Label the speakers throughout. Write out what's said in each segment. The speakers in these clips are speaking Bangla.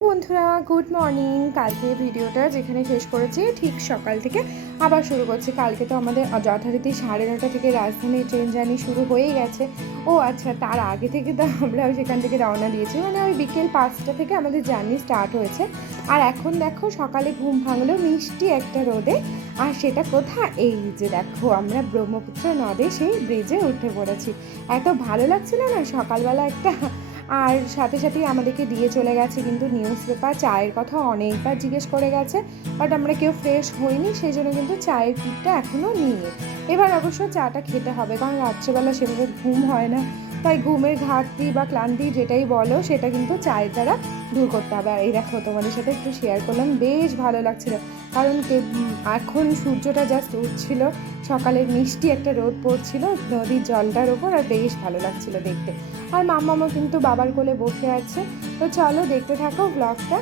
Speaker 1: বন্ধুরা গুড মর্নিং কালকে ভিডিওটা যেখানে শেষ করেছি, ঠিক সকাল থেকে আবার শুরু করছি। কালকে তো আমাদের যথারীতি সাড়ে নটা থেকে রাজধানীর ট্রেন জার্নি শুরু হয়েই গেছে। ও আচ্ছা তার আগে থেকে তো আমরা সেখান থেকে রওনা দিয়েছি। মানে ওই বিকেল পাঁচটা থেকে আমাদের জার্নি স্টার্ট হয়েছে। আর এখন দেখো, সকালে ঘুম ভাঙলো মিষ্টি একটা রোদে। আর সেটা কোথা? এই যে দেখো, আমরা ব্রহ্মপুত্র নদে সেই ব্রিজে উঠে পড়েছি। এত ভালো লাগছিল না সকালবেলা একটা আর সাথে সাথেই আমাদেরকে দিয়ে চলে গেছে কিন্তু নিউজ পেপার চায়ের কথা অনেকবার জিজ্ঞেস করে গেছে বাট আমরা কেউ ফ্রেশ হইনি সেই জন্য কিন্তু চায়ের কিটটা এখনও নিয়ে এবার অবশ্য চাটা খেতে হবে, কারণ রাত্রেবেলা সেভাবে ঘুম হয় না। তাই ঘুমের ঘাটতি বা ক্লান্তি যেটাই বলো, সেটা কিন্তু চায়ের দ্বারা দূর করতে হবে। আর এই দেখো, তোমাদের সাথে একটু শেয়ার করলাম। বেশ ভালো লাগছিল। কারণ এখন সূর্যটা জাস্ট উঠছিল সকালে মিষ্টি একটা রোদ পড়ছিল, নদীর জলটার ওপর, আর বেশ ভালো লাগছিল দেখতে। আর মাম্মামও কিন্তু বাবার কোলে বসে আছে। তো চলো দেখতে থাকো ব্লগটা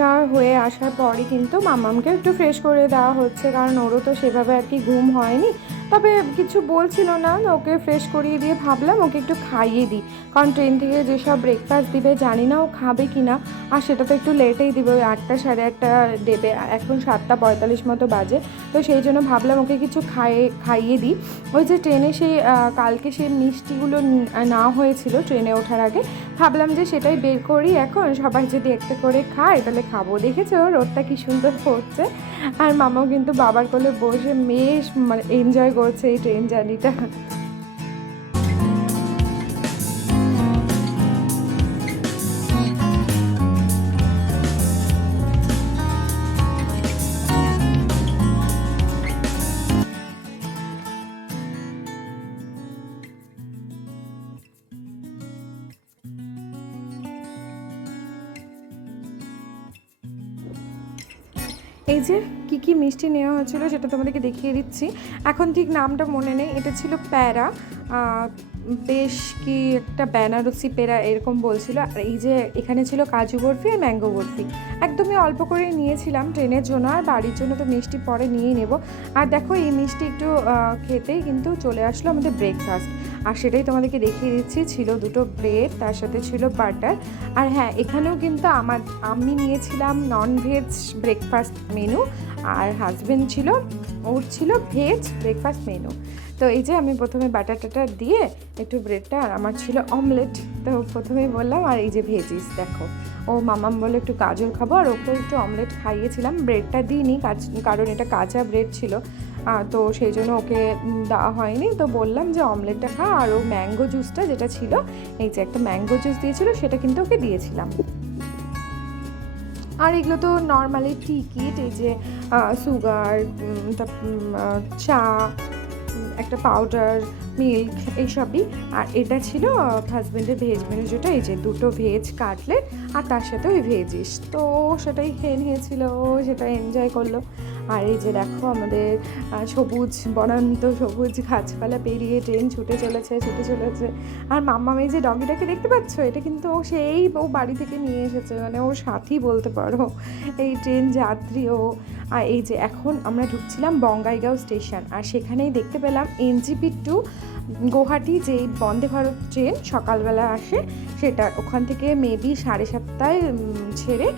Speaker 1: ফ্রেশ হয়ে আসার পরই কিন্তু মামামকে একটু ফ্রেশ করে দেওয়া হচ্ছে। কারণ ওরও তো সেভাবে আর কি ঘুম হয়নি। তবে কিছু বলছিল না ওকে ফ্রেশ করিয়ে দিয়ে ভাবলাম ওকে একটু খাইয়ে দিই। কারণ ট্রেন থেকে যেসব ব্রেকফাস্ট দিবে, জানি না ও খাবে কি না আর সেটা তো একটু লেটেই দিবে, ওই আটটা সাড়ে আটটা দেবে, এখন সাতটা পঁয়তাল্লিশ মতো বাজে। তো সেই জন্য ভাবলাম ওকে কিছু খাইয়ে খাইয়ে দিই। ওই যে ট্রেনে সেই কালকে সেই মিষ্টিগুলো না হয়েছিল ট্রেনে ওঠার আগে, ভাবলাম যে সেটাই বের করি এখন, সবাই যদি একটা করে খায় তাহলে খাব। দেখেছ রোদটা কি সুন্দর পড়ছে? আর মামাও কিন্তু বাবার কোলে বসে বেশ মানে এনজয় করছে এই ট্রেন জার্নিটা এই যে কি কি মিষ্টি নেওয়া হয়েছিল সেটা তোমাদেরকে দেখিয়ে দিচ্ছি। এখন ঠিক নামটা মনে নেই, এটা ছিল প্যারা। বেশ কি একটা বেনারসি পেরা এরকম বলছিল। আর এই যে এখানে ছিল কাজু বরফি আর ম্যাঙ্গো বরফি। একদমই অল্প করে নিয়েছিলাম ট্রেনের জন্য, আর বাড়ির জন্য তো মিষ্টি পরে নিয়ে নেব। আর দেখো এই মিষ্টি একটু খেতেই কিন্তু চলে আসলো আমাদের ব্রেকফাস্ট আর সেটাই তোমাদেরকে দেখিয়ে দিচ্ছি। ছিল দুটো ব্রেড তার সাথে ছিল বাটার আর হ্যাঁ এখানেও কিন্তু আমার, আমি নিয়েছিলাম নন ভেজ ব্রেকফাস্ট মেনু আর হাজবেন্ড ছিল, ওর ছিল ভেজ ব্রেকফাস্ট মেনু তো এই যে আমি প্রথমে বাটার টাটার দিয়ে একটু ব্রেডটা আর আমার ছিল অমলেট তো প্রথমেই বললাম, আর এই যে ভেজিস দেখো। ও মামাম বলে একটু গাজর খাব। আর ওকে একটু অমলেট খাইয়েছিলাম। ব্রেডটা দিইনি কারণ এটা কাঁচা ব্রেড ছিল। তো সেই জন্য ওকে দেওয়া হয়নি। তো বললাম যে অমলেটটা খা, আর ও ম্যাঙ্গো জুসটা যেটা ছিল, এই যে একটা ম্যাঙ্গো জুস দিয়েছিল, সেটা কিন্তু ওকে দিয়েছিলাম। আর এগুলো তো নর্মালি টিকিট এই যে সুগার চা একটা পাউডার, মিল্ক, এইসবই। আর এটা ছিল হাজব্যান্ডের ভেজ মেনু যেটা, এই যে দুটো ভেজ কাটলেট, আর তার সাথে ওই ভেজিস। তো সেটাই খেয়ে নিয়েছিল সেটা এনজয় করল। আর এই যে দেখো আমাদের সবুজ, বনান্ত সবুজ গাছপালা পেরিয়ে ট্রেন ছুটে চলেছে ছুটে চলেছে। আর মাম্মা মেয়ে যে ডগিটাকে দেখতে পাচ্ছ? এটা কিন্তু ও সেই ও বাড়ি থেকে নিয়ে এসেছে মানে ওর সাথী বলতে পারো। এই ট্রেন যাত্রী ও। আর এই যে এখন আমরা ঢুকছিলাম বঙ্গাইগাঁও স্টেশন, আর সেখানেই দেখতে পেলাম এনজিপি টু গুয়াহাটি যে বন্দে ভারত ট্রেন সকালবেলা আসে, সেটা ওখান থেকে মেবি সাড়ে সাতটায় ছেড়ে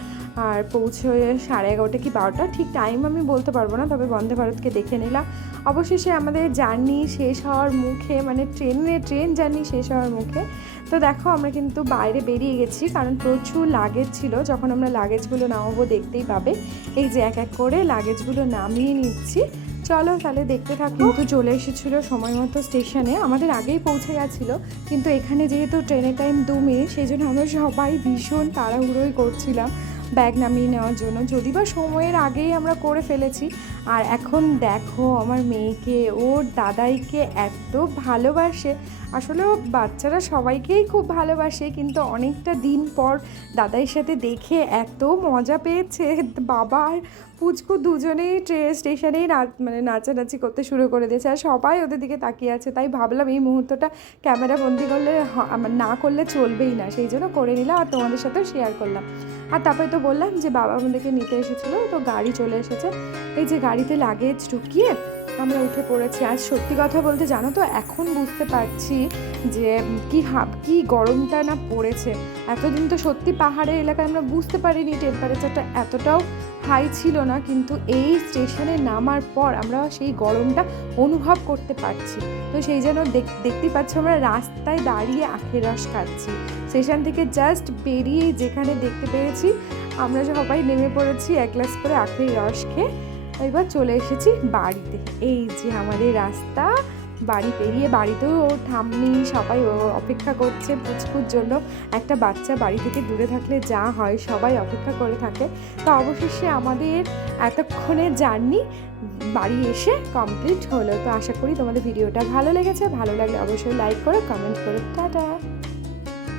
Speaker 1: আর পৌঁছে সাড়ে এগারোটা কি বারোটা? ঠিক টাইম আমি বলতে পারব না, তবে বন্দে ভারতকে দেখে নিলাম। অবশেষে আমাদের জার্নি শেষ হওয়ার মুখে মানে ট্রেনে ট্রেন জার্নি শেষ হওয়ার মুখে, তো দেখো আমরা কিন্তু বাইরে বেরিয়ে গেছি, কারণ প্রচুর লাগেজ ছিল। যখন আমরা লাগেজগুলো নামাবো দেখতেই পাবে। এই যে এক এক করে লাগেজগুলো নামিয়ে নিচ্ছি। চলো তাহলে দেখতে থাকো। কিন্তু চলে এসেছিল সময় মতো স্টেশনে। আমাদের আগেই পৌঁছে গেছিল, কিন্তু এখানে যেহেতু ট্রেনের টাইম দু মিনিট, সেই জন্য আমরা সবাই ভীষণ তাড়াহুড়োই করছিলাম। ব্যাগ নামিয়ে নেওয়ার জন্য। যদি বা সময়ের আগেই আমরা করে ফেলেছি। আর এখন দেখো, আমার মেয়েকে, ওর দাদাইকে এত ভালোবাসে। আসলে বাচ্চারা সবাইকেই খুব ভালোবাসে, কিন্তু অনেকটা দিন পর দাদাইয়ের সাথে দেখে এত মজা পেয়েছে। বাবা আর পুচকু দুজনেই ট্রে- স্টেশনেই নাচ মানে নাচানাচি করতে শুরু করে দিয়েছে। আর সবাই ওদের দিকে তাকিয়ে আছে। তাই ভাবলাম এই মুহূর্তটা ক্যামেরা বন্দি করলে না করলে চলবেই না। সেই জন্য করে নিলাম আর তোমাদের সাথেও শেয়ার করলাম। আর তারপরে তো বললাম যে বাবা আমাদেরকে নিতে এসেছিল, তো গাড়ি চলে এসেছে। এই যে গাড়িতে লাগেজ ঢুকিয়ে আমরা উঠে পড়েছি। আর সত্যি কথা বলতে জানো তো, এখন বুঝতে পারছি যে কি হাব, কি গরমটা না পড়েছে। এতদিন তো সত্যি পাহাড়ের এলাকায় আমরা বুঝতে পারিনি টেম্পারেচারটা এতটাও হাই ছিল না, কিন্তু এই স্টেশনে নামার পর আমরা সেই গরমটা অনুভব করতে পারছি। তো সেই জন্য দেখ- দেখতেই পাচ্ছ আমরা রাস্তায় দাঁড়িয়ে আখের রস খাচ্ছি। স্টেশন থেকে জাস্ট বেরিয়ে যেখানে দেখতে পেয়েছি আমরা সবাই নেমে পড়েছি এক গ্লাস করে আখের রস খেয়ে। এবার চলে এসেছি বাড়িতে। এই যে আমাদের রাস্তা, বাড়ি পেরিয়ে বাড়িতেও ওর সবাই অপেক্ষা করছে পুচকুর জন্য। একটা বাচ্চা বাড়ি থেকে দূরে থাকলে যা হয় সবাই অপেক্ষা করে থাকে। তো অবশেষে আমাদের এতক্ষণে জার্নি বাড়ি এসে কমপ্লিট হলো। তো আশা করি তোমাদের ভিডিওটা ভালো লেগেছে। ভালো লাগলে অবশ্যই লাইক করো, কমেন্ট করো। টাটা!